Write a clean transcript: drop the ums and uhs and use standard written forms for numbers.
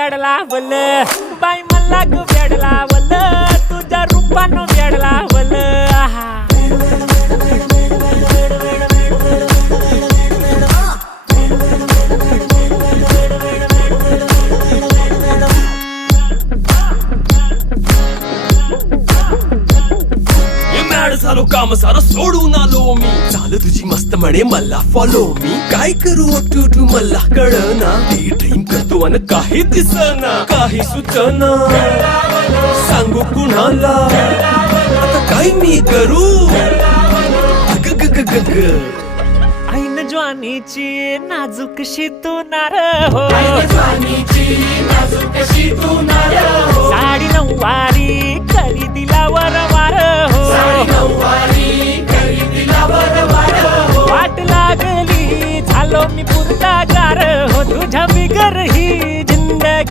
वेड लावल बाई मला ग वेड लावल तुझ्या रूपानं वेड लावल झालो काम सारं सोडून आलो मी चाल तुझी मस्त म्हणे मला फॉलो मी काय करू टू मला कळना ती ड्रीम करतो आणि काही दिसना काही सुचना सांगू कुणाला आता काय मी करू ऐन ज्वानीची नाजूकशी तू नार हो साडी नऊवारी करी दिला वरवार हो वाट लागली झालो मी पुरता गार हो तुझ्या बिगर ही